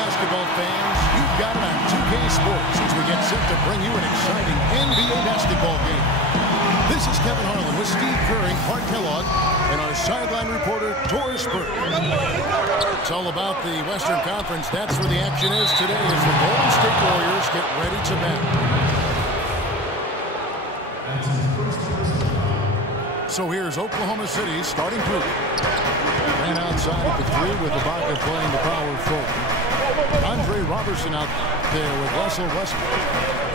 basketball fans, you've got it on 2K Sports as we get set to bring you an exciting NBA basketball game. This is Kevin Harlan with Steve Curry, Clark Kellogg, and our sideline reporter, Doris Burke. It's all about the Western Conference. That's where the action is today as the Golden State Warriors get ready to battle. So here's Oklahoma City's starting group. Ran outside at the 3 with Ibaka playing the power forward. Andre Robertson out there with Russell Westbrook.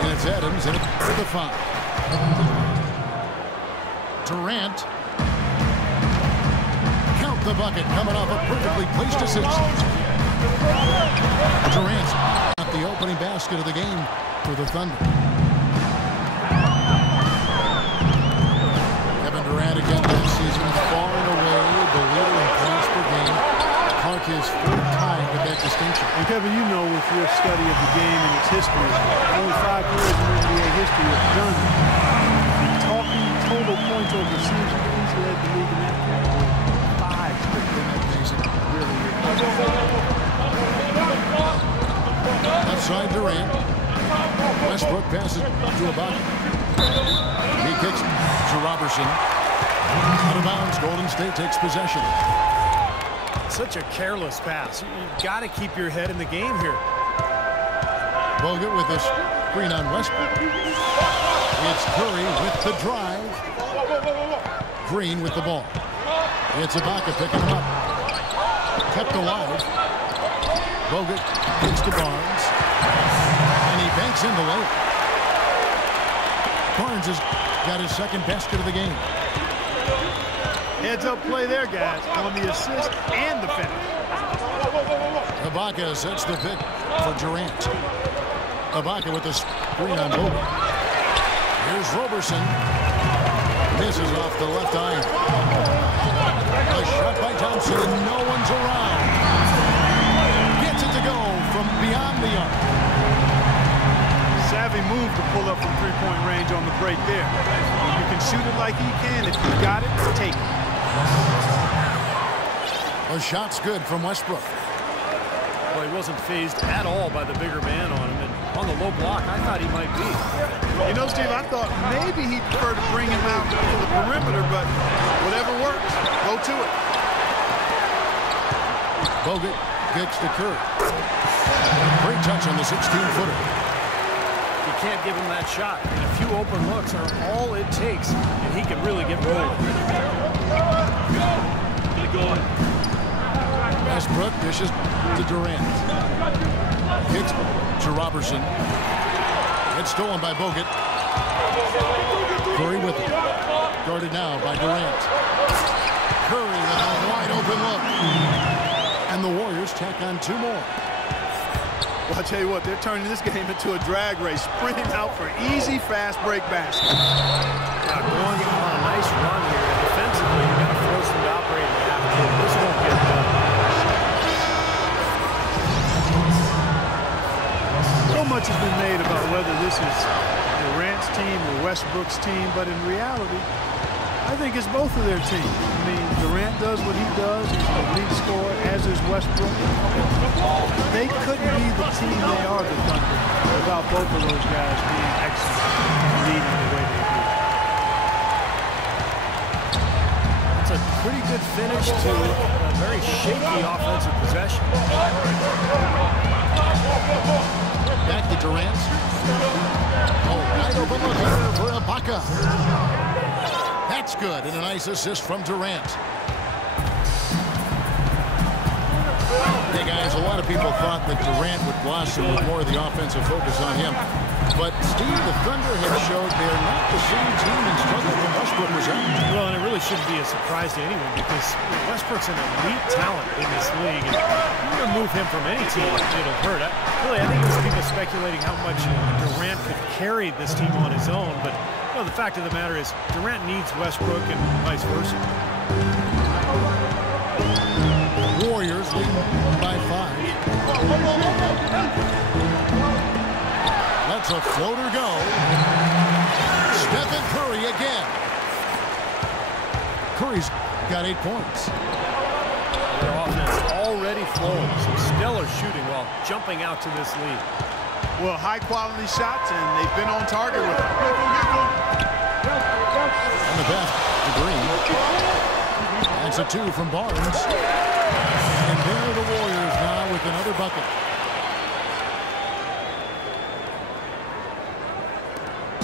And it's Adams in for the 5. Durant. Count the bucket coming off a perfectly placed assist. Durant's at the opening basket of the game for the Thunder. Durant again this season, far and away the leader in points per game. Clark his 4th time with that distinction. And Kevin, you know with your study of the game and its history, only 5 players in NBA history have done it. And talking total points over the season, he's led the league in that category. 5 straight. Amazing. Really is. Left side Durant. Westbrook passes to Ibaka. He kicks to Robertson. Out of bounds, Golden State takes possession. Such a careless pass. You've got to keep your head in the game here. Bogut with a screen on Westbrook. It's Curry with the drive. Green with the ball. It's Ibaka picking him up. Kept alive. Bogut kicks to Barnes. And he banks in the layup. Barnes has got his 2nd basket of the game. Heads up play there, guys, on the assist and the finish. Ibaka sets the pick for Durant. Ibaka with the screen on Bogut. Here's Robertson. Misses off the left iron. A shot by Thompson and no one's around. Gets it to go from beyond the arc. Savvy move to pull up from 3-point range on the break there. When you can shoot it like he can, if you got it, take it. A shot's good from Westbrook. Well, he wasn't phased at all by the bigger man on him, and on the low block, I thought he might be. You know, Steve, I thought maybe he'd prefer to bring him out to the perimeter, but whatever works, go to it. Bogut kicks to Curry. Great touch on the 16-footer. You can't give him that shot. And a few open looks are all it takes, and he can really get rolling. Westbrook dishes to Durant. Kicks to Robertson. It's stolen by Bogut. Curry with it. Guarded now by Durant. Curry with a wide open look. And the Warriors tack on 2 more. Well, I'll tell you what, they're turning this game into a drag race, sprinting out for easy, fast break baskets. Going on a nice run here. Defensively, you're going to force them to operate in the half court. This won't get done. So much has been made about whether this is Durant's team or Westbrook's team, but in reality, I think it's both of their teams. I mean, Durant does what he does. He's the lead scorer, as is Westbrook. They couldn't be the team they are, the Thunder, without both of those guys being excellent and leading the way they do. It's a pretty good finish to a very shaky offensive possession. Back to Durant. Oh, wide open look here for Ibaka. That's good, and a nice assist from Durant. Hey, guys, a lot of people thought that Durant would blossom with more of the offensive focus on him. But, Steve, the Thunder have showed they're not the same team and struggle when Westbrook was out. Well, and it really shouldn't be a surprise to anyone because Westbrook's an elite talent in this league. And you remove him from any team, it'll hurt. I think there's people speculating how much Durant could carry this team on his own. But the fact of the matter is Durant needs Westbrook and vice versa. Warriors lead by 5. Lets a floater go. Stephen Curry again. Curry's got 8 points. Their offense already already flowing. Some stellar shooting while jumping out to this lead. Well, high-quality shots, and they've been on target with them. On the pass to Green. That's a 2 from Barnes. And there are the Warriors now with another bucket.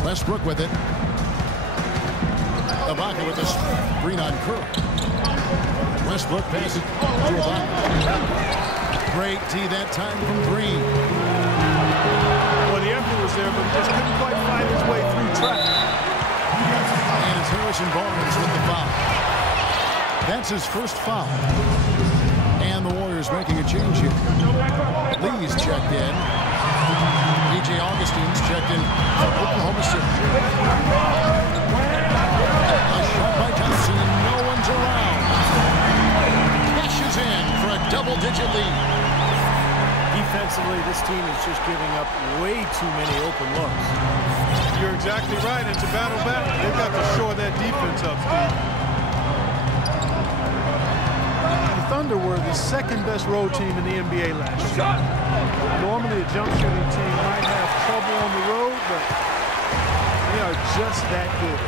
Westbrook with it. Ibaka with the screen on Kerr. Westbrook passes to Ibaka. Great tee that time from Green. Well, the effort was there, but he just couldn't quite find his way through traffic. And it's Harrison Barnes with the foul. That's his first foul. And the Warriors making a change here. Lee's checked in. DJ Augustine's checked in for Oklahoma City. A shot by Thompson, and no one's around. Cashes in for a double-digit lead. Defensively, this team is just giving up way too many open looks. You're exactly right. It's a battle back. They've got to shore that defense up, Steve. The Thunder were the second-best road team in the NBA last year. Normally, a jump shooting team might have trouble on the road, but they are just that good.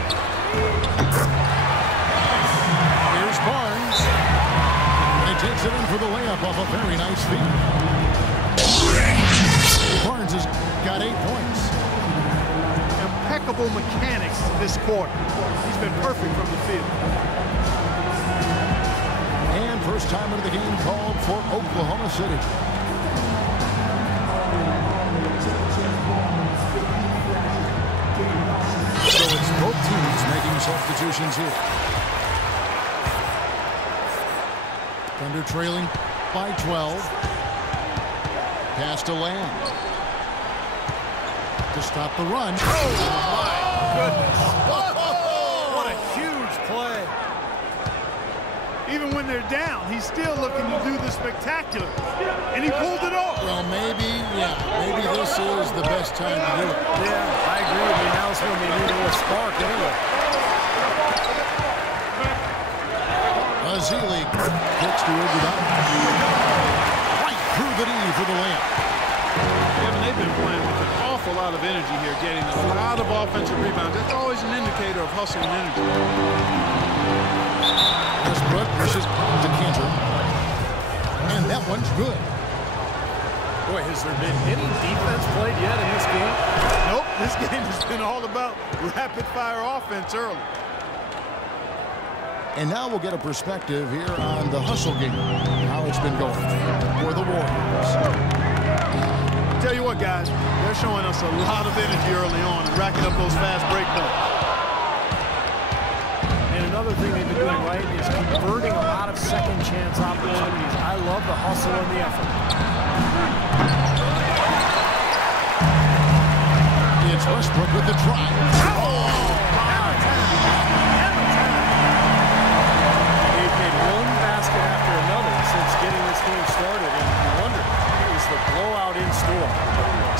Here's Barnes. And he takes it in for the layup off a very nice feed. Barnes has got 8 points. Impeccable mechanics this quarter. He's been perfect from the field. And first time into the game called for Oklahoma City. So it's both teams making substitutions here. Thunder trailing by 12. Pass to Lamb. To stop the run. Oh, my goodness. What a huge play. Even when they're down, he's still looking to do the spectacular. And he pulled it off. Well, maybe this is the best time to do it. Yeah, I agree. I mean, now's when they need a little spark anyway. Azili kicks to Iguodala. Right through the knee for the layup. Kevin, they've been playing with an awful lot of energy here, getting a lot of offensive rebounds. That's always an indicator of hustle and energy. Westbrook pushes to Cantor. And that one's good. Boy, has there been any defense played yet in this game? Nope, this game has been all about rapid-fire offense early. And now we'll get a perspective here on the hustle game, how it's been going for the Warriors. Tell you what, guys, they're showing us a lot of energy early on and racking up those fast break points. And another thing they've been doing right is converting a lot of second chance opportunities. I love the hustle and the effort. It's Westbrook with the try. They've made one basket after another since getting this game started, and you wonder, is the blowout in store?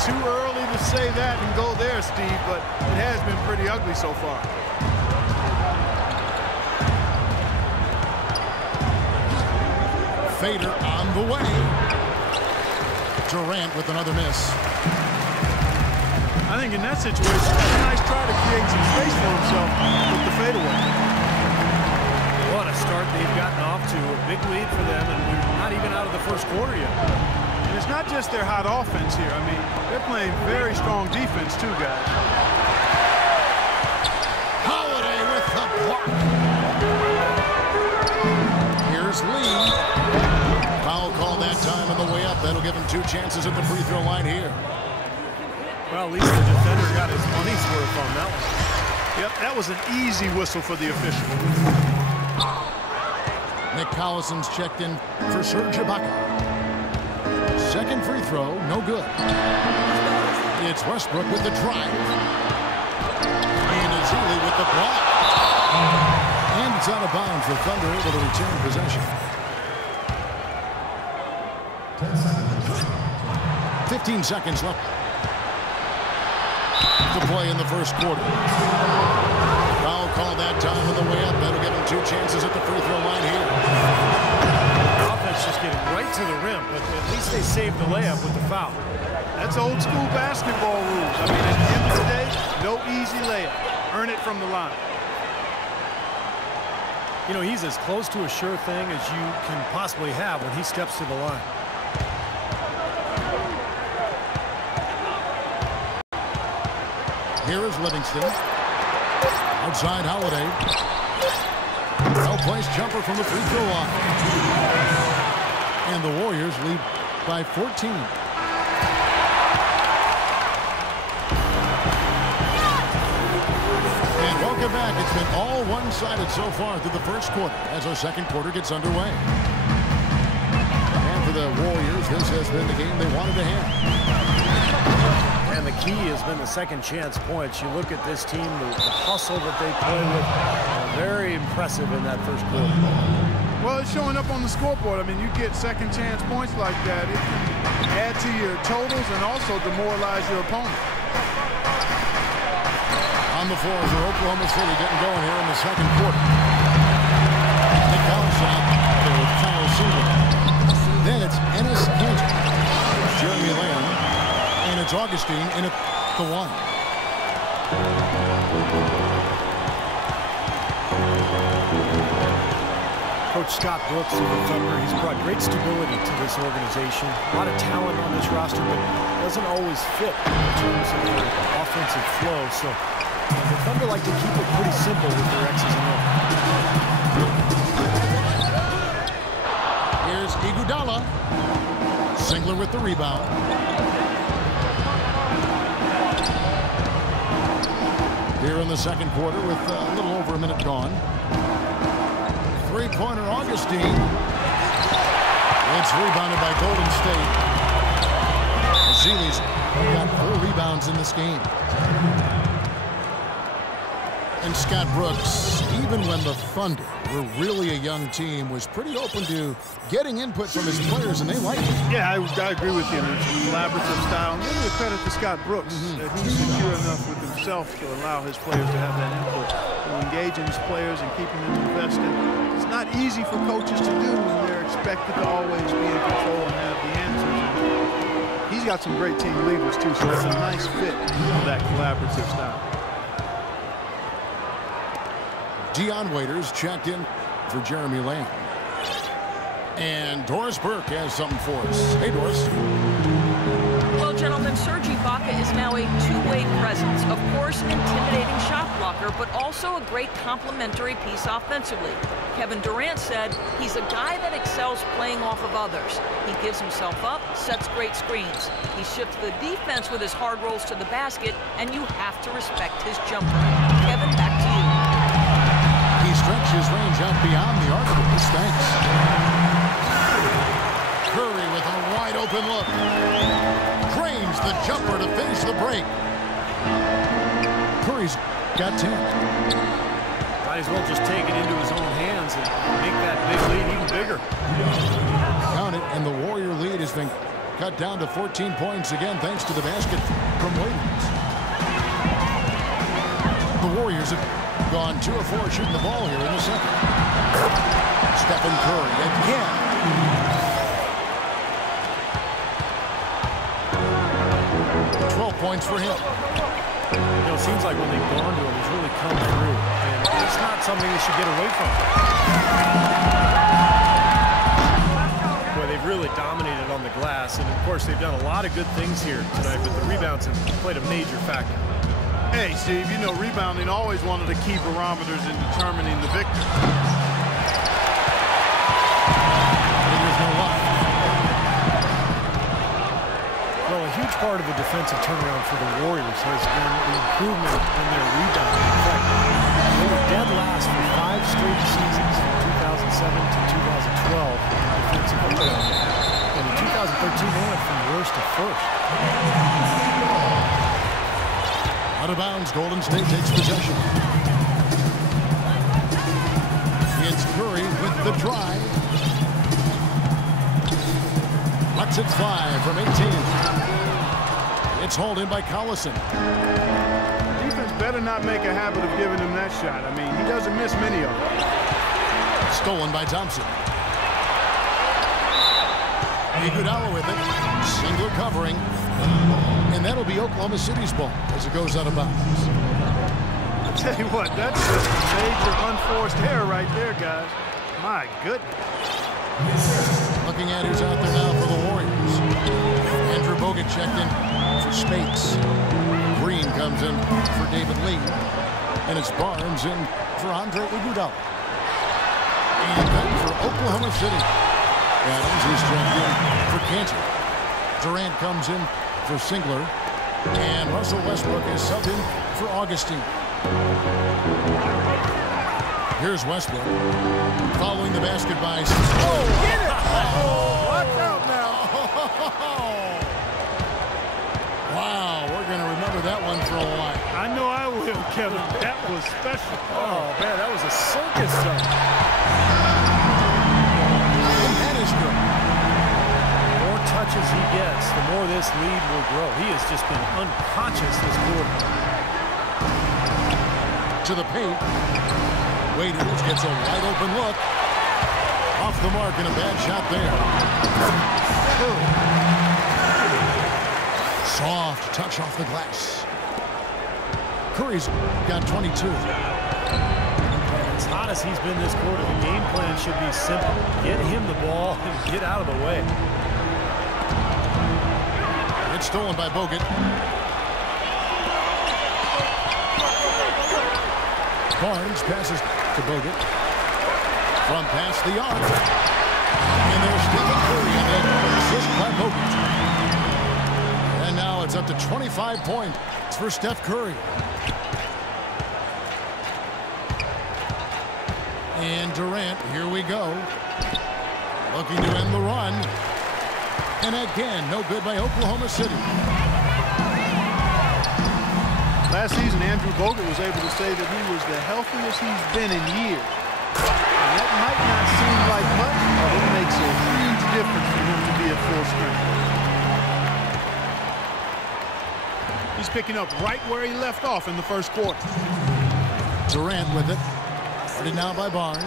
Too early to say that and go there, Steve, but it has been pretty ugly so far. Fader on the way. Durant with another miss. I think in that situation, it's a nice try to create some space for himself with the fadeaway. What a start they've gotten off to. A big lead for them, and we're not even out of the first quarter yet. And it's not just their hot offense here. I mean, they're playing very strong defense too, guys. Holiday with the block. Here's Lee. Foul call that time on the way up. That'll give him 2 chances at the free throw line here. Well, at least the defender got his money's worth on that one. Yep, that was an easy whistle for the official. Nick Collison's checked in for Serge Ibaka. Second free throw, no good. It's Westbrook with the drive. And Azili with the block. And it's out of bounds for Thunder, able to retain possession. 15 seconds left to play in the first quarter. Foul call that time on the way up. That'll give him 2 chances at the free throw line here. Offense just getting right to the rim, but at least they saved the layup with the foul. That's old school basketball rules. I mean, at the end of the day, no easy layup. Earn it from the line. You know, he's as close to a sure thing as you can possibly have when he steps to the line. Here is Livingston. Outside Holiday. Well-placed jumper from the free throw line. And the Warriors lead by 14. And welcome back. It's been all one-sided so far through the first quarter as our second quarter gets underway. And for the Warriors, this has been the game they wanted to have. And the key has been the second chance points. You look at this team, the hustle that they play with, very impressive in that first quarter. Well, it's showing up on the scoreboard. I mean, you get second chance points like that. It can add to your totals and also demoralize your opponent. On the floor for Oklahoma City getting going here in the second quarter. The foul shot there with Kyle Seaver. Then it's Ennis Cantor. Jeremy Lamb. And it's Augustine in at the one. Coach Scott Brooks of the Thunder, he's brought great stability to this organization. A lot of talent on this roster, but doesn't always fit in terms of their offensive flow. So the Thunder like to keep it pretty simple with their X's and O's. Here's Iguodala. Singler with the rebound. Here in the second quarter with a little over a minute gone. Three-pointer Augustine. It's rebounded by Golden State. Zeeley's got 4 rebounds in this game. And Scott Brooks, even when the Thunder were really a young team, was pretty open to getting input from his players, and they liked it. Yeah, I agree with you. It's a collaborative style. And really a credit to Scott Brooks that he's secure enough with himself to allow his players to have that input, to engage in his players and keeping them invested. It's not easy for coaches to do when they're expected to always be in control and have the answers. And he's got some great team leaders, too, so it's a nice fit of that collaborative style. Dion Waiters checked in for Jeremy Lamb. And Doris Burke has something for us. Hey, Doris. Well, gentlemen, Serge Ibaka is now a two-way presence. Of course, an intimidating shot blocker, but also a great complementary piece offensively. Kevin Durant said he's a guy that excels playing off of others. He gives himself up, sets great screens. He shifts the defense with his hard rolls to the basket, and you have to respect his jumper. Kevin, back to you. He stretched his range out beyond the arc of his thanks. Curry with a wide open look. Cranes the jumper to finish the break. Curry's got 10. Might as well just take it into his own hands and make that big lead even bigger. Count it, and the Warrior lead has been cut down to 14 points again thanks to the basket from Williams. The Warriors have gone 2 of 4 shooting the ball here in the second. Stephen Curry again. 12 points for him. You know, it seems like when they've gone to him, he's really come through. And it's not something they should get away from. Boy, they've really dominated on the glass. And, of course, they've done a lot of good things here tonight, but the rebounds have played a major factor. Hey, Steve, you know, rebounding always one of the key barometers in determining the victor. There's no luck. Well, a huge part of the defensive turnaround for the Warriors has been the improvement in their rebounding. In fact, they were dead last for 5 straight seasons from 2007 to 2012 in defensive rebounding. And in 2013, they went from worst to first. Out of bounds, Golden State takes possession. It's Curry with the drive. Lets it fly from 18. It's hauled in by Collison. Defense better not make a habit of giving him that shot. I mean, he doesn't miss many of them. Stolen by Thompson. Iguodala with it. Singler covering. And that'll be Oklahoma City's ball as it goes out of bounds. I'll tell you what, that's just a major unforced error right there, guys. My goodness. Looking at who's out there now for the Warriors. Andrew Bogut checked in for Spates. Green comes in for David Lee. And it's Barnes in for Andre Iguodala. And then for Oklahoma City. Adams is checked in for Cantor. Durant comes in for Singler. And Russell Westbrook is subbed in for Augustine. Here's Westbrook. Following the basket by... Oh, get it! Oh, watch out now. Wow, we're going to remember that one for a while. I know I will, Kevin. That was special. Oh, man, that was a circus stuff. And that is good. The more touches he gets, the more this lead will grow. He has just been unconscious this quarter. To the paint. Waiters gets a wide open look. Off the mark and a bad shot there. Soft touch off the glass. Curry's got 22. As hot as he's been this quarter, the game plan should be simple. Get him the ball and get out of the way. It's stolen by Bogut. Barnes passes to Bogut. From past the arc. And there's Stephen Curry and then assist by Bogut. And now it's up to 25 points for Steph Curry. And Durant, here we go. Looking to end the run. And again, no good by Oklahoma City. Last season, Andrew Bogut was able to say that he was the healthiest he's been in years. And that might not seem like much, but it makes a huge difference for him to be at full strength. He's picking up right where he left off in the first quarter. Durant with it. Started now by Barnes.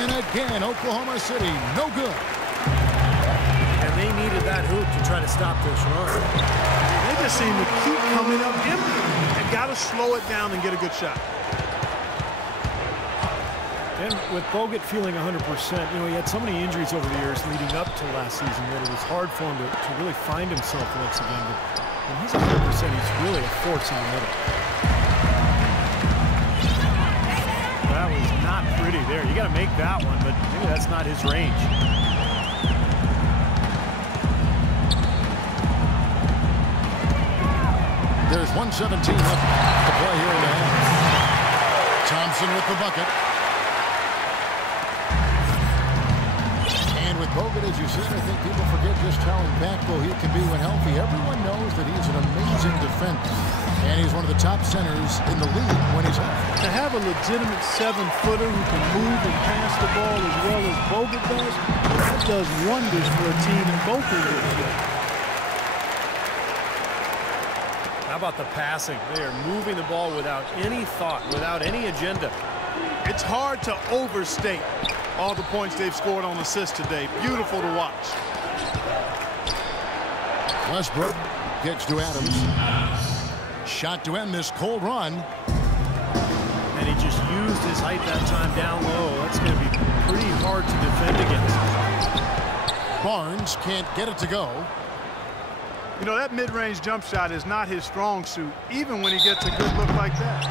And again, Oklahoma City, no good. And they needed that hoop to try to stop this run. They just seem to keep coming up empty and got to slow it down and get a good shot. And with Bogut feeling 100%, you know, he had so many injuries over the years leading up to last season that it was hard for him to really find himself once again. But when he's 100%, he's really a force in the middle. That was not pretty there. You got to make that one, but maybe that's not his range. There's 1:17 left to play here in the half. Thompson with the bucket. And with Bogut, as you said, I think people forget just how impactful he can be when healthy. Everyone knows that he's an amazing defender. And he's one of the top centers in the league when he's healthy. To have a legitimate 7-footer who can move and pass the ball as well as Bogut does, that does wonders for a team in both of those. How about the passing? They are moving the ball without any thought, without any agenda. It's hard to overstate all the points they've scored on assists today. Beautiful to watch. Westbrook gets to Adams. Shot to end this cold run. And he just used his height that time down low. That's going to be pretty hard to defend against. Barnes can't get it to go. You know, that mid-range jump shot is not his strong suit, even when he gets a good look like that.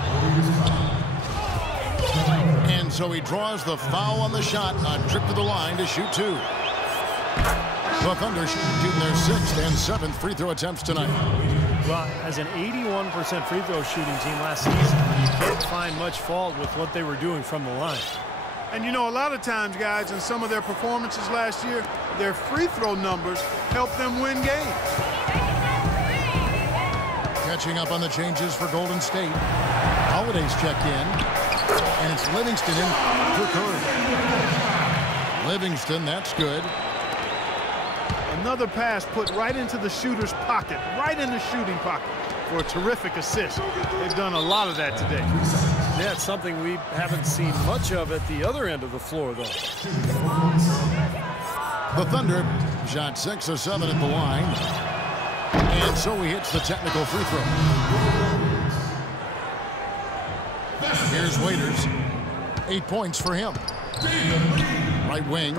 And so he draws the foul on the shot, a trip to the line to shoot two. The Thunder shooting their 6th and 7th free throw attempts tonight. Well, as an 81% free throw shooting team last season, you can't find much fault with what they were doing from the line. And you know, a lot of times, guys, in some of their performances last year, their free throw numbers helped them win games. Catching up on the changes for Golden State. Holiday's checked in. And it's Livingston in for Curry. Livingston, that's good. Another pass put right into the shooter's pocket, right in the shooting pocket for a terrific assist. They've done a lot of that today. Yeah, it's something we haven't seen much of at the other end of the floor, though. The Thunder shot 6 of 7 at the line. And so he hits the technical free throw. Here's Waiters. 8 points for him. Right wing.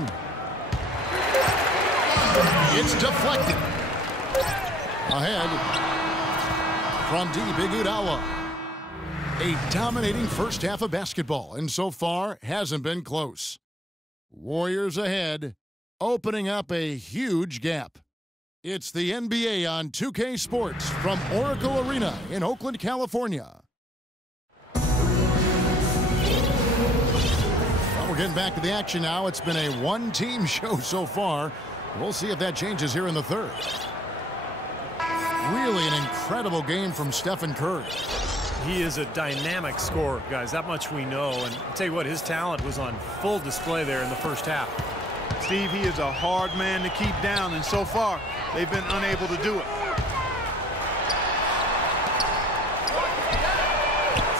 It's deflected. Ahead from deep, Iguodala. A dominating first half of basketball, and so far hasn't been close. Warriors ahead, opening up a huge gap. It's the NBA on 2K Sports from Oracle Arena in Oakland, California. Well, we're getting back to the action now. It's been a one-team show so far. We'll see if that changes here in the third. Really an incredible game from Stephen Curry. He is a dynamic scorer, guys. That much we know. And I'll tell you what, his talent was on full display there in the first half. Steve, he is a hard man to keep down, and so far, they've been unable to do it.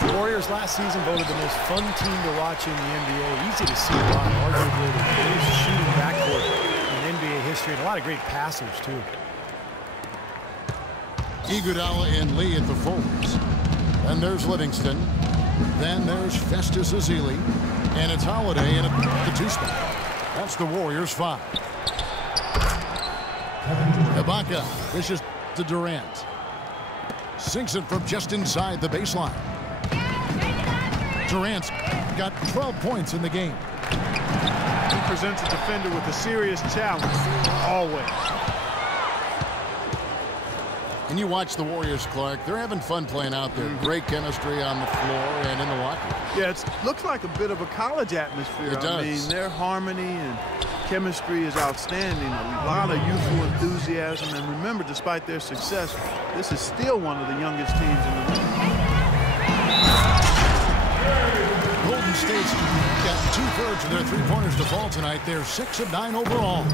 The Warriors last season voted the most fun team to watch in the NBA. Easy to see why, arguably the greatest shooting backcourt in NBA history, and a lot of great passers, too. Iguodala and Lee at the forwards. Then there's Livingston. Then there's Festus Ezeli. And it's Holiday in at the 2 spot. That's the Warriors' 5. Ibaka dishes to Durant. Sinks it from just inside the baseline. Durant's got 12 points in the game. He presents a defender with a serious challenge, always. And you watch the Warriors, Clark. They're having fun playing out there. Great chemistry on the floor and in the locker room. Yeah, it looks like a bit of a college atmosphere. It does. I mean, their harmony and chemistry is outstanding. A lot of youthful enthusiasm. And remember, despite their success, this is still one of the youngest teams in the league. Golden State's got 2/3 of their three-pointers to fall tonight. They're 6 of 9 overall.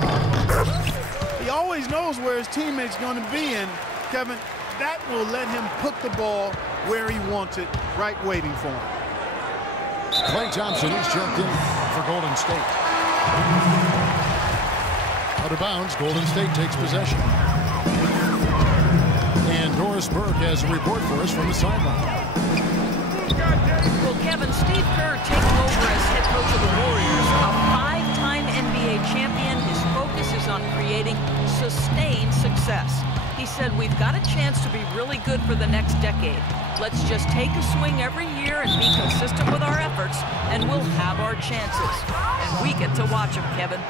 He always knows where his teammate's going to be, and Kevin, that will let him put the ball where he wants it, right waiting for him. Klay Thompson is jumped in for Golden State. Out of bounds, Golden State takes possession. And Doris Burke has a report for us from the sideline. Well, Kevin, Steve Kerr taking over as head coach of the Warriors, a 5-time NBA champion. His focus is on creating sustained success. He said, we've got a chance to be really good for the next decade. Let's just take a swing every year and be consistent with our efforts, and we'll have our chances. And we get to watch them, Kevin.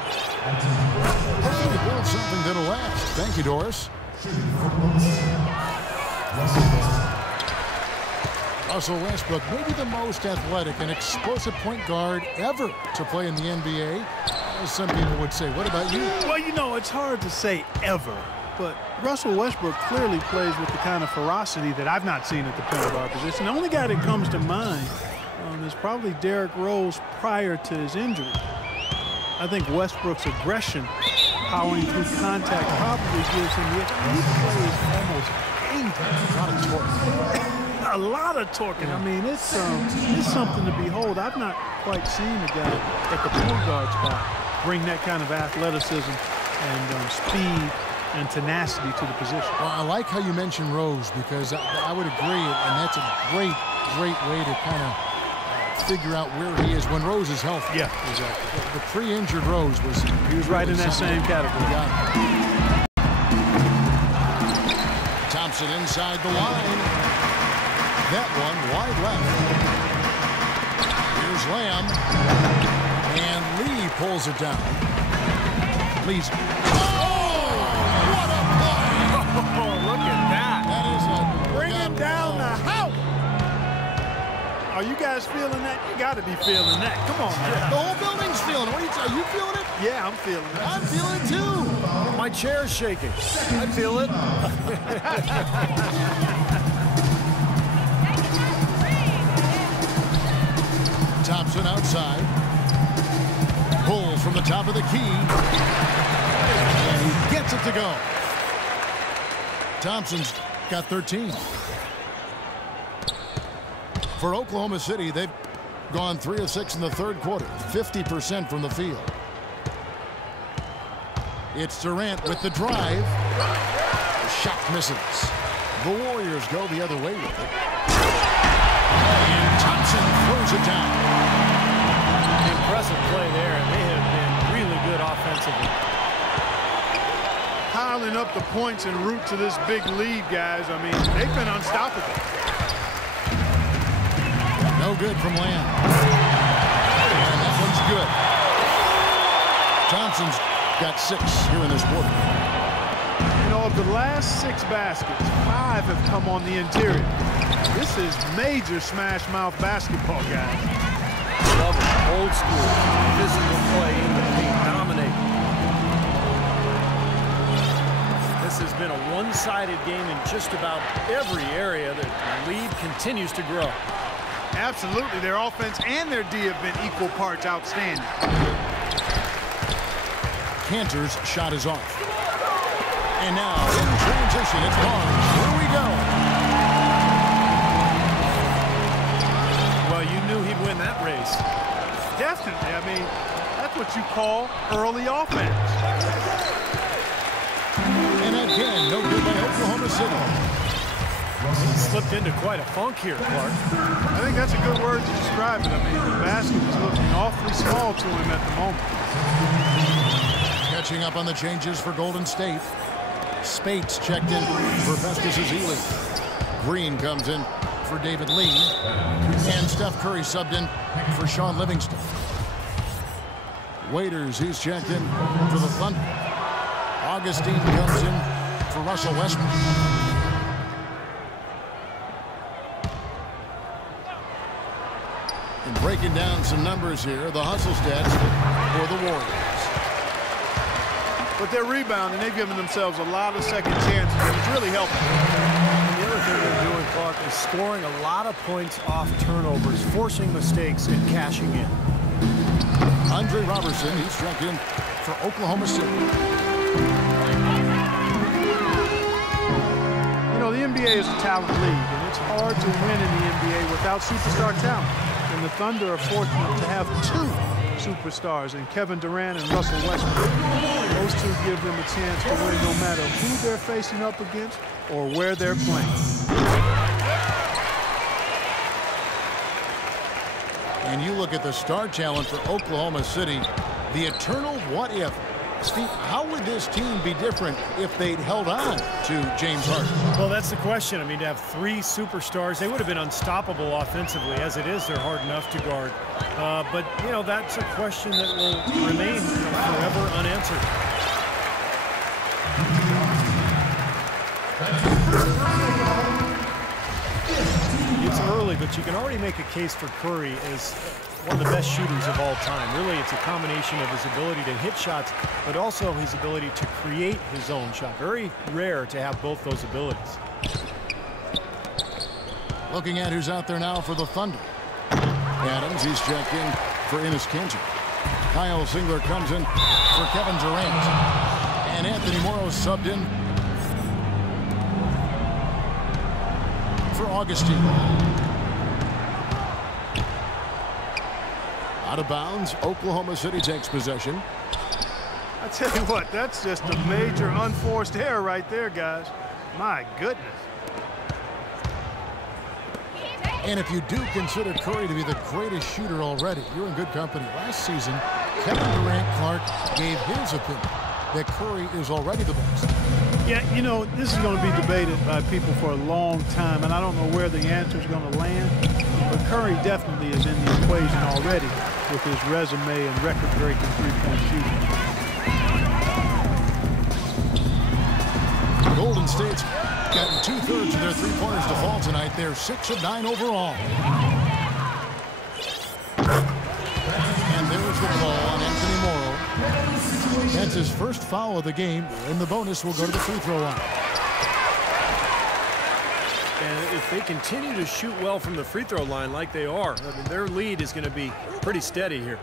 Hoping to build something that'll last. Thank you, Doris. Russell Westbrook, maybe the most athletic and explosive point guard ever to play in the NBA, as some people would say. What about you? Well, you know, it's hard to say ever, but Russell Westbrook clearly plays with the kind of ferocity that I've not seen at the point guard position. The only guy that comes to mind is probably Derrick Rose prior to his injury. I think Westbrook's aggression, powering through contact, probably gives him the he plays almost dangerous. A lot of torque. I mean, it's something to behold. I've not quite seen a guy at the point guard spot bring that kind of athleticism and speed and tenacity to the position. Well, I like how you mentioned Rose, because I would agree, and that's a great way to kind of figure out where he is when Rose is healthy. Yeah, exactly. The pre-injured Rose was... He was right in that same category. Thompson inside the line. That one wide left. Here's Lamb. And Lee pulls it down. Lee's... Oh! What a play! Oh, look at that. That is a... Bring him down the house. Are you guys feeling that? You got to be feeling that. Come on, man. The whole building's feeling it. Are you feeling it? Yeah, I'm feeling it. I'm feeling it too. My chair's shaking. I feel it. Thompson outside. Pulls from the top of the key. And he gets it to go. Thompson's got 13. For Oklahoma City, they've gone 3 of 6 in the third quarter. 50% from the field. It's Durant with the drive. The shot misses. The Warriors go the other way with it. And Thompson throws it down. Impressive play there, and they have been really good offensively. Piling up the points en route to this big lead, guys. I mean, they've been unstoppable. No good from Lamb. And that one's good. Thompson's got 6 here in this quarter. You know, of the last 6 baskets, 5 have come on the interior. This is major smash mouth basketball, guys. Love it. Old school. Physical play in the paint. Dominate. This has been a one-sided game in just about every area. The lead continues to grow. Absolutely. Their offense and their D have been equal parts outstanding. Cantor's shot is off. And now, in transition, it's Barnes. Here we go. Well, you knew he'd win that race. Definitely. I mean, that's what you call early offense. And again, no good by Oklahoma City. He slipped into quite a funk here, Clark. I think that's a good word to describe it. I mean, the basket is looking awfully small to him at the moment. Catching up on the changes for Golden State. Spates checked in for Festus Ezeli. Green comes in for David Lee. And Steph Curry subbed in for Sean Livingston. Waiters, he's checked in for the Thunder. Augustine comes in for Russell Westbrook. And breaking down some numbers here, the hustle stats for the Warriors. But they're rebounding. They've given themselves a lot of second chances, and it's really helping. And the other thing they're doing, Clark, is scoring a lot of points off turnovers, forcing mistakes and cashing in. Andre Robertson, he's struck in for Oklahoma City. You know, the NBA is a talent league, and it's hard to win in the NBA without superstar talent. And the Thunder are fortunate to have 2 superstars in Kevin Durant and Russell Westbrook. Those 2 give them a chance to win no matter who they're facing up against or where they're playing. And you look at the star talent for Oklahoma City, the eternal what if. Steve, how would this team be different if they'd held on to James Harden? Well, that's the question. I mean, to have 3 superstars, they would have been unstoppable offensively. As it is, they're hard enough to guard. But, you know, that's a question that will remain forever unanswered. It's early, but you can already make a case for Curry as one of the best shooters of all time. Really, it's a combination of his ability to hit shots, but also his ability to create his own shot. Very rare to have both those abilities. Looking at who's out there now for the Thunder. Adams, he's checked in for Enes Kanter. Kyle Singler comes in for Kevin Durant. And Anthony Morrow subbed in for Augustine. Out of bounds, Oklahoma City takes possession. I tell you what, that's just a major unforced error right there, guys. My goodness. And if you do consider Curry to be the greatest shooter already, you're in good company. Last season, Kevin Durant Clark gave his opinion that Curry is already the best. Yeah, you know, this is going to be debated by people for a long time, and I don't know where the answer is going to land. But Curry definitely is in the equation already with his resume and record-breaking three-point shooting. Golden State's gotten 2/3 of their three-pointers to fall tonight. They're 6 of 9 overall. And there's the call on Anthony Morrow. That's his first foul of the game, and the bonus will go to the free throw line. And if they continue to shoot well from the free throw line like they are, I mean, their lead is going to be pretty steady here.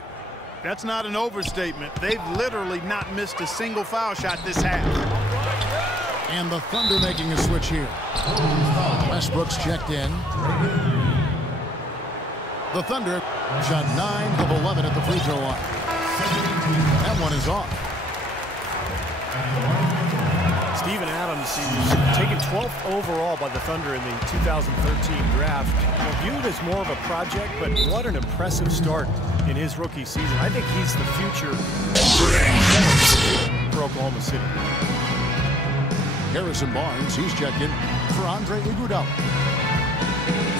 That's not an overstatement. They've literally not missed a single foul shot this half. And the Thunder making a switch here. Westbrook's checked in. The Thunder shot 9 of 11 at the free throw line. That one is off. Steven Adams, he was taken 12th overall by the Thunder in the 2013 draft. Viewed as more of a project, but what an impressive start in his rookie season. I think he's the future for Oklahoma City. Harrison Barnes, he's checked in for Andre Iguodala.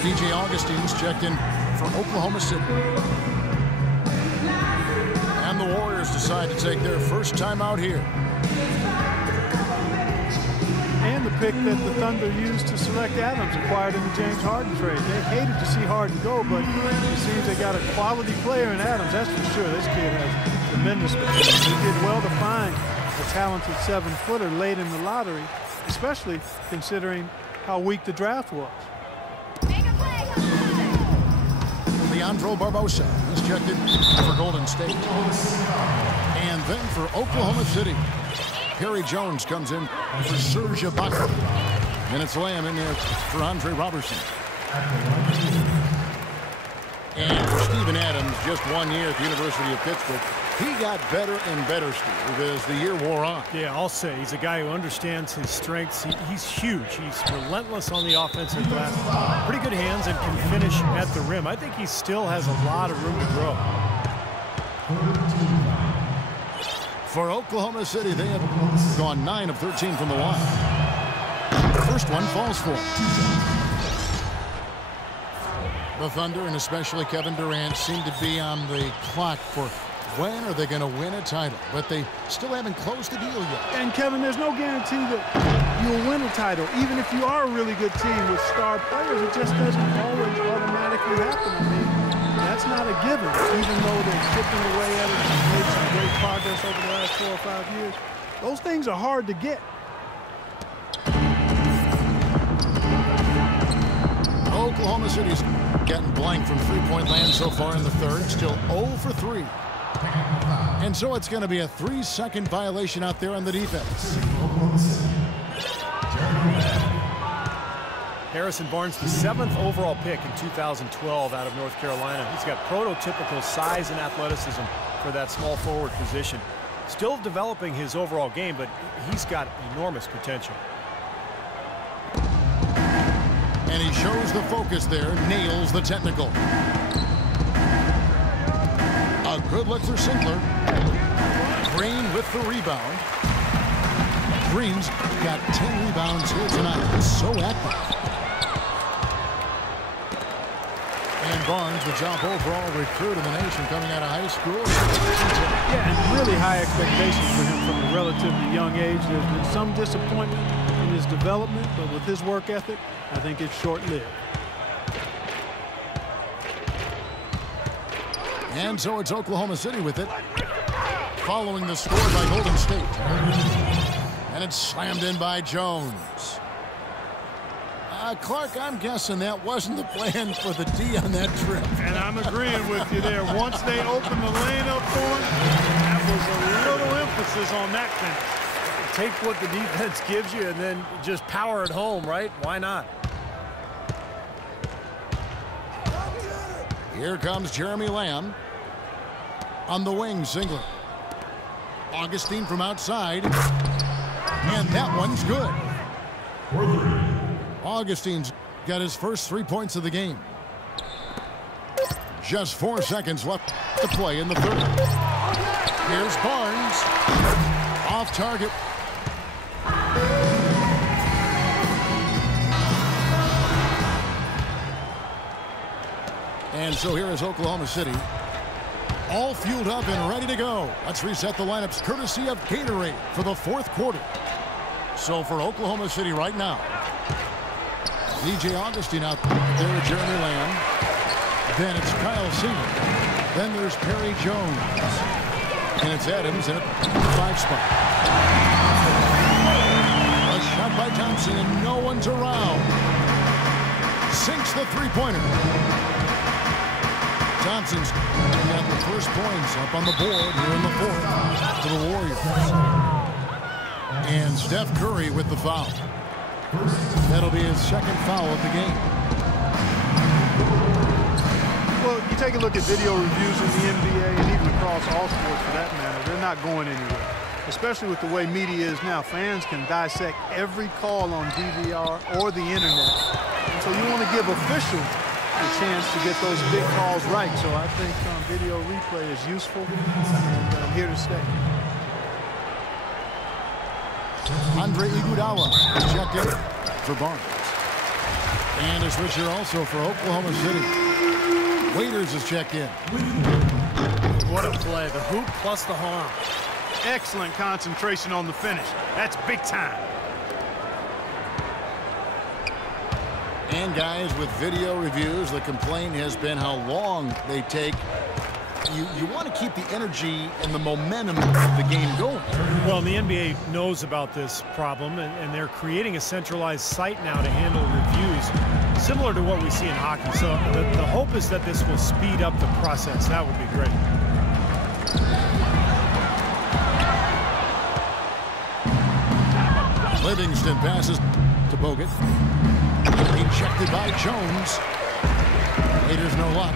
DJ Augustine's checked in for Oklahoma City. And the Warriors decide to take their first time out here. And the pick that the Thunder used to select Adams, acquired in the James Harden trade. They hated to see Harden go, but it seems they got a quality player in Adams, that's for sure. This kid has tremendous potential. He did well to find a talented 7-footer late in the lottery, especially considering how weak the draft was. Leandro Barbosa is checked in for Golden State. And then for Oklahoma City, Perry Jones comes in for Serge Ibaka. And it's Lamb in there for Andre Robertson. And for Steven Adams, just 1 year at the University of Pittsburgh, he got better and better, Steve, as the year wore on. Yeah, I'll say he's a guy who understands his strengths. He's huge. He's relentless on the offensive glass. Pretty good hands and can finish at the rim. I think he still has a lot of room to grow. For Oklahoma City, they have gone 9 of 13 from the line. The first one falls for him. The Thunder, and especially Kevin Durant, seem to be on the clock for when are they going to win a title. But they still haven't closed the deal yet. And Kevin, there's no guarantee that you'll win a title. Even if you are a really good team with star players, it just doesn't always automatically happen. I mean, that's not a given. Even though they're chipping away at it and made some great progress over the last 4 or 5 years, those things are hard to get. Oklahoma City's getting blank from three-point land so far in the third. Still 0 for 3. And so it's going to be a 3-second violation out there on the defense. Harrison Barnes, the 7th overall pick in 2012 out of North Carolina. He's got prototypical size and athleticism for that small forward position. Still developing his overall game, but he's got enormous potential. And he shows the focus there, nails the technical. A good look for Sinkler. Green with the rebound. Green's got 10 rebounds here tonight. So active. And Barnes, the top overall recruit in the nation coming out of high school. Yeah, and really high expectations for him from a relatively young age. There's been some disappointment in his development, but with his work ethic, I think it's short-lived. And so it's Oklahoma City with it, following the score by Golden State. And it's slammed in by Jones. Clark, I'm guessing that wasn't the plan for the D on that trip. And I'm agreeing with you there. Once they opened the lane up for him, that was a little emphasis on that finish. Take what the defense gives you and then just power it home, right? Why not? Here comes Jeremy Lamb. On the wing, Singler. Augustine from outside. And that one's good. Augustine's got his first 3 points of the game. Just 4 seconds left to play in the third. Here's Barnes. Off target. And so here is Oklahoma City. All fueled up and ready to go. Let's reset the lineups courtesy of Gatorade for the 4th quarter. So for Oklahoma City right now, DJ Augustine out there with Jeremy Lamb. Then it's Kyle Singler. Then there's Perry Jones. And it's Adams at the 5 spot. A shot by Thompson and no one's around. Sinks the three-pointer. Thompson's got the first points up on the board here in the 4th for the Warriors. And Steph Curry with the foul. That'll be his 2nd foul of the game. Well, you take a look at video reviews in the NBA and even across all sports for that matter, they're not going anywhere. especially with the way media is now. Fans can dissect every call on DVR or the internet. And so you want to give officials a chance to get those big calls right. So I think video replay is useful and here to stay. Andre Iguodala is checked in for Barnes. And a switcher also for Oklahoma City. Waiters is checked in. What a play. The hoop plus the harm. Excellent concentration on the finish. That's big time. And guys, with video reviews, the complaint has been how long they take. You want to keep the energy and the momentum of the game going. Well, the NBA knows about this problem, and they're creating a centralized site now to handle reviews, similar to what we see in hockey. So the hope is that this will speed up the process. That would be great. Livingston passes to Bogut. Ejected by Jones. Raiders no luck.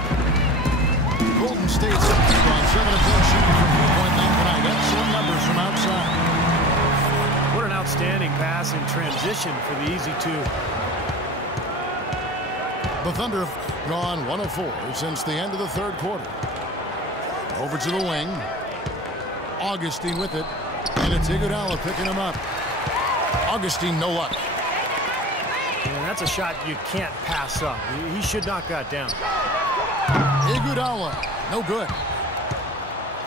Golden State's on 7 of 10 shooting from three-point line tonight. Excellent numbers from outside. What an outstanding pass in transition for the easy two. The Thunder have gone 1 of 4 since the end of the third quarter. Over to the wing. Augustine with it. And it's Iguodala picking him up. Augustine no luck. And that's a shot you can't pass up. He should knock that down. Iguodala, no good.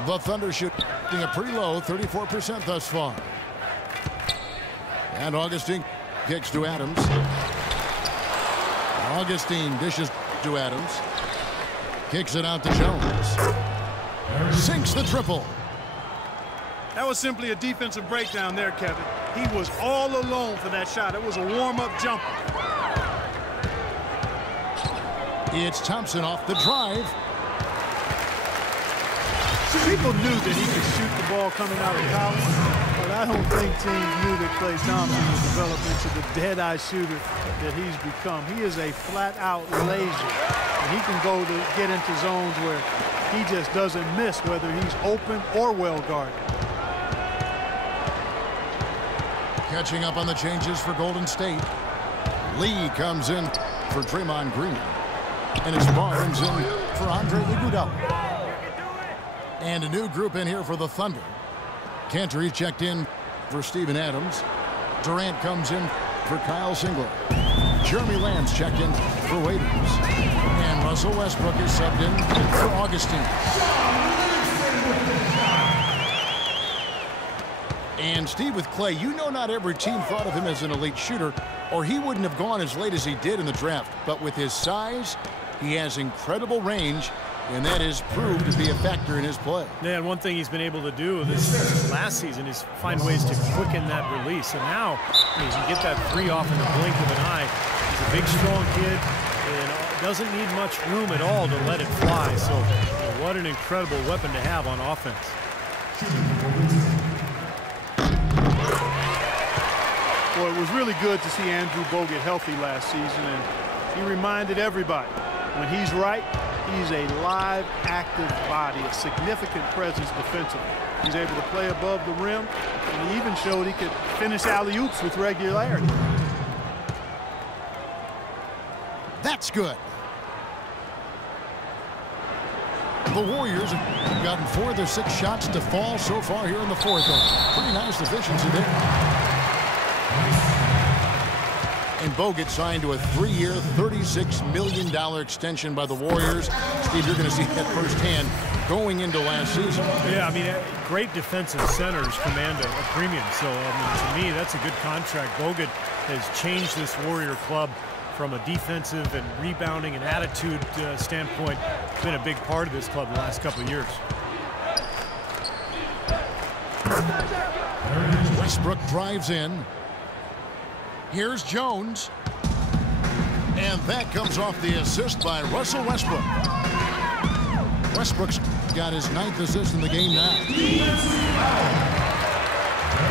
The Thunder shooting a pretty low 34% thus far. And Augustine kicks to Adams. Augustine dishes to Adams. Kicks it out to Jones. Sinks the triple. That was simply a defensive breakdown there, Kevin. He was all alone for that shot. It was a warm-up jumper. It's Thompson off the drive. People knew that he could shoot the ball coming out of college, but I don't think teams knew that Klay Thompson would develop into the dead-eye shooter that he's become. He is a flat-out laser, and he can go to get into zones where he just doesn't miss, whether he's open or well-guarded. Catching up on the changes for Golden State. Lee comes in for Draymond Green. And it's Barnes in for Andre Iguodala. And a new group in here for the Thunder. Cantor checked in for Steven Adams. Durant comes in for Kyle Singler. Jeremy Lamb's checked in for Waiters. And Russell Westbrook is subbed in for Augustine. And Steve, with Klay, you know not every team thought of him as an elite shooter, or he wouldn't have gone as late as he did in the draft. But with his size, he has incredible range, and that has proved to be a factor in his play. Yeah, and one thing he's been able to do this last season is find ways to quicken that release. And now, he can get that three off in the blink of an eye. He's a big, strong kid, and doesn't need much room at all to let it fly. So, what an incredible weapon to have on offense. Well, it was really good to see Andrew Bogut healthy last season, and he reminded everybody, when he's right, he's a live, active body, a significant presence defensively. He's able to play above the rim, and he even showed he could finish alley-oops with regularity. That's good. The Warriors have gotten 4 of their 6 shots to fall so far here in the fourth. Pretty nice efficiency there. And Bogut signed to a 3-year, $36 million extension by the Warriors. Steve, you're going to see that firsthand going into last season. Yeah, I mean, great defensive centers command a premium. So, I mean, to me, that's a good contract. Bogut has changed this Warrior club from a defensive and rebounding and attitude standpoint. Been a big part of this club the last couple of years. Westbrook drives in. Here's Jones. And that comes off the assist by Russell Westbrook. Westbrook's got his 9th assist in the game now.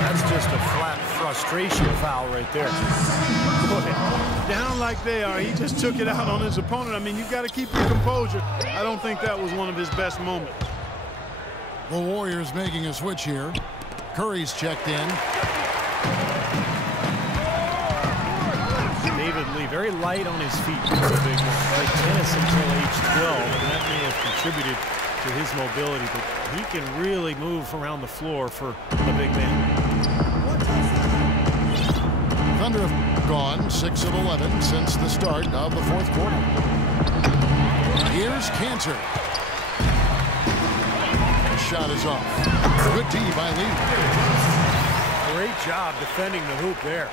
That's just a flat frustration foul right there. Boy, down like they are, he just took it out on his opponent. I mean, you've got to keep your composure. I don't think that was one of his best moments. The Warriors making a switch here. Curry's checked in. David Lee, very light on his feet. He's a big one. Played tennis until age 12, and that may have contributed to his mobility, but he can really move around the floor for a big man. Thunder have gone 6 of 11 since the start of the fourth quarter. Here's Cantor. The shot is off. Good D by Lee. Great job defending the hoop there.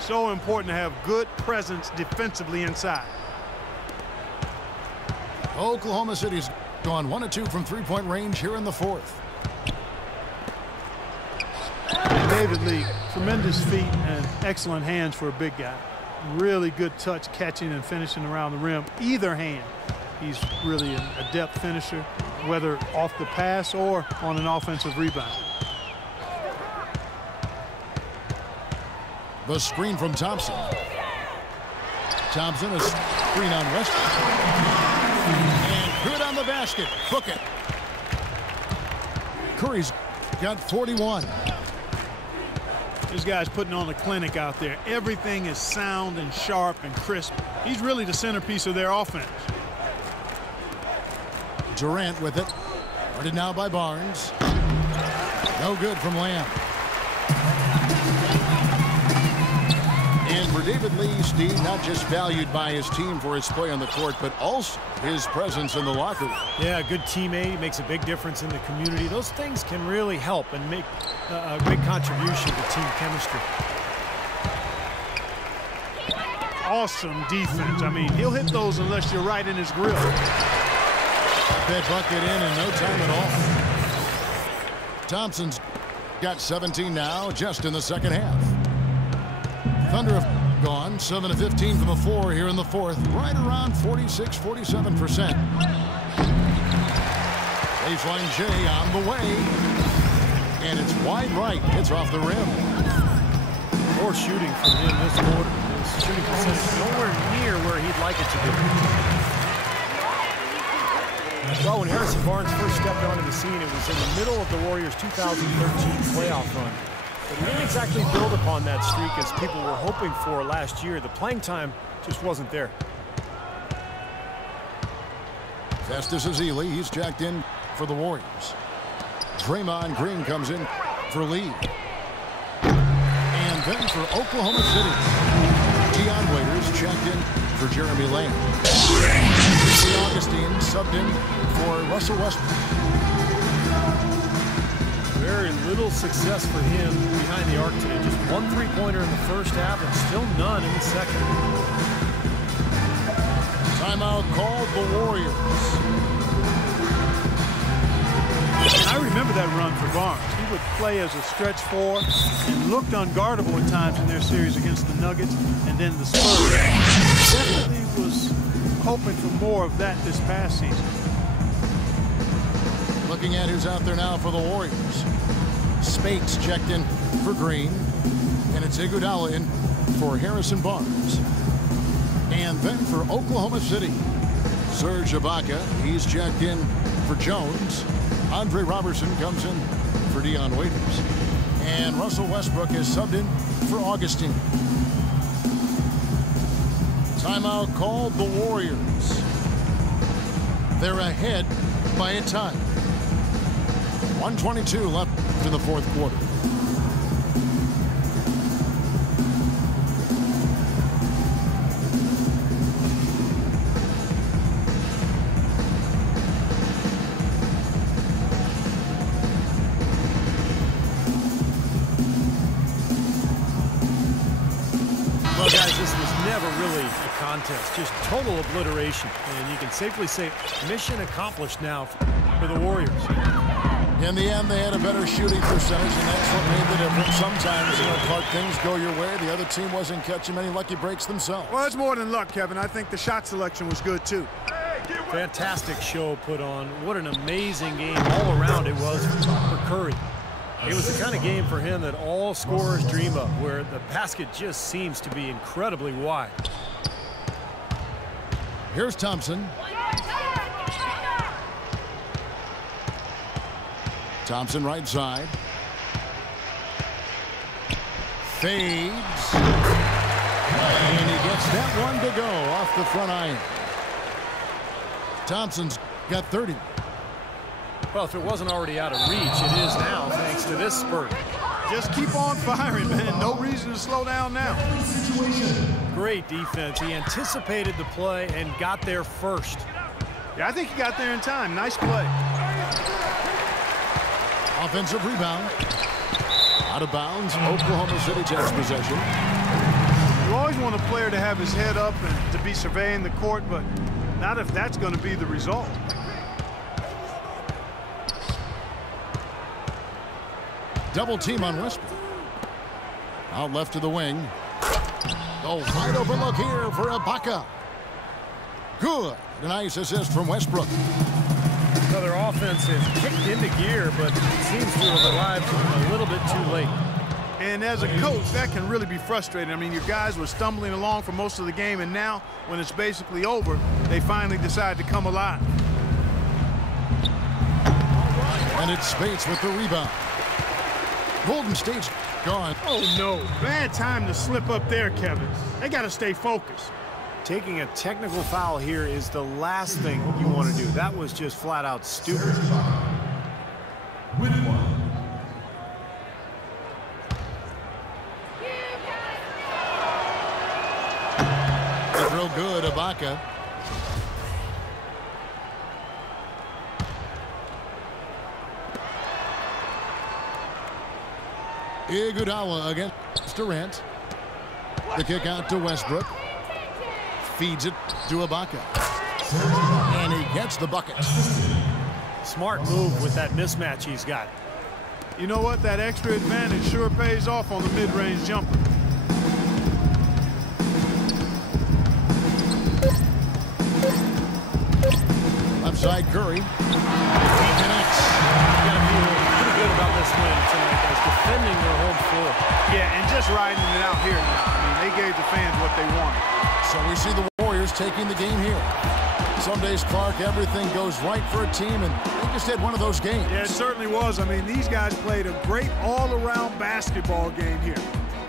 So important to have good presence defensively inside. Oklahoma City's gone 1 of 2 from three-point range here in the fourth. David Lee, tremendous feet and excellent hands for a big guy. Really good touch, catching and finishing around the rim. Either hand, he's really an adept finisher, whether off the pass or on an offensive rebound. The screen from Thompson. Thompson is screen on Westbrook. And good on the basket. Book it. Curry's got 41. This guy's putting on a clinic out there. Everything is sound and sharp and crisp. He's really the centerpiece of their offense. Durant with it. Guarded now by Barnes. No good from Lamb. And for David Lee, Steve, not just valued by his team for his play on the court, but also his presence in the locker room. Yeah, a good teammate, makes a big difference in the community. Those things can really help and make a big contribution to team chemistry. Awesome defense. I mean, he'll hit those unless you're right in his grill. That bucket in no time at all. Thompson's got 17 now, just in the second half. Thunder have gone 7 of 15 from the floor here in the fourth, right around 46-47%. Baseline J on the way, and it's wide right. It's off the rim. More shooting from him this quarter. His shooting percentage nowhere near where he'd like it to be. Well, when Harrison Barnes first stepped onto the scene, it was in the middle of the Warriors' 2013 playoff run. But he didn't exactly build upon that streak as people were hoping for last year. The playing time just wasn't there. Festus Ezeli, he's jacked in for the Warriors. Draymond Green comes in for Lee. And then for Oklahoma City, Dion Waiters checked in for Jeremy Lamb. Augustine subbed in for Russell Westbrook. Very little success for him behind the arc today. Just 1 3-pointer in the first half and still none in the second. Timeout called the Warriors. I remember that run for Barnes. He would play as a stretch 4 and looked unguardable at times in their series against the Nuggets and then the Spurs. Definitely was hoping for more of that this past season. Looking at who's out there now for the Warriors. Spates checked in for Green, and it's Iguodala in for Harrison Barnes. And then for Oklahoma City, Serge Ibaka, he's checked in for Jones. Andre Robertson comes in for Dion Waiters. And Russell Westbrook is subbed in for Augustine. Timeout called the Warriors. They're ahead by a ton. 1:22 left in the fourth quarter. Well, guys, this was never really a contest, just total obliteration. And you can safely say mission accomplished now for the Warriors. In the end, they had a better shooting percentage, and that's what made the difference. Sometimes, Clark, things go your way. The other team wasn't catching many lucky breaks themselves. Well, it's more than luck, Kevin. I think the shot selection was good, too. Fantastic show put on. What an amazing game all around it was for Curry. It was the kind of game for him that all scorers dream of, where the basket just seems to be incredibly wide. Here's Thompson. Thompson right side. Fades. And he gets that one to go off the front iron. Thompson's got 30. Well, if it wasn't already out of reach, it is now thanks to this spurt. Just keep on firing, man. No reason to slow down now. Great defense. He anticipated the play and got there first. Yeah, I think he got there in time. Nice play. Offensive rebound. Out of bounds. Oklahoma City takes possession. You always want a player to have his head up and to be surveying the court, but not if that's going to be the result. Double team on Westbrook. Out left to the wing. Oh, wide open look here for Ibaka. Good. A nice assist from Westbrook. Another offense is kicked into gear, but it seems to have arrived a little bit too late. And as a coach, that can really be frustrating. I mean, your guys were stumbling along for most of the game, and now, when it's basically over, they finally decide to come alive. And it's Spates with the rebound. Golden State's gone. Oh, no. Bad time to slip up there, Kevin. They got to stay focused. Taking a technical foul here is the last thing you want to do. That was just flat out stupid. It's real good, Ibaka. Iguodala against Durant. The kick out to Westbrook. Feeds it to Ibaka. And he gets the bucket. Smart move with that mismatch he's got. You know what? That extra advantage sure pays off on the mid-range jumper. Left side, Curry. He connects. You got to feel pretty good about this win tonight, guys. Defending their home floor. Yeah, and just riding it out here now. I mean, they gave the fans what they wanted. So we see the Warriors taking the game here. Some days, Clark, everything goes right for a team, and they just had one of those games. Yeah, it certainly was. I mean, these guys played a great all-around basketball game here.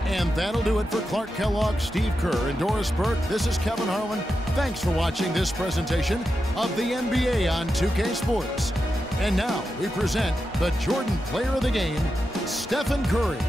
And that'll do it for Clark Kellogg, Steve Kerr, and Doris Burke. This is Kevin Harlan. Thanks for watching this presentation of the NBA on 2K Sports. And now we present the Jordan Player of the Game, Stephen Curry.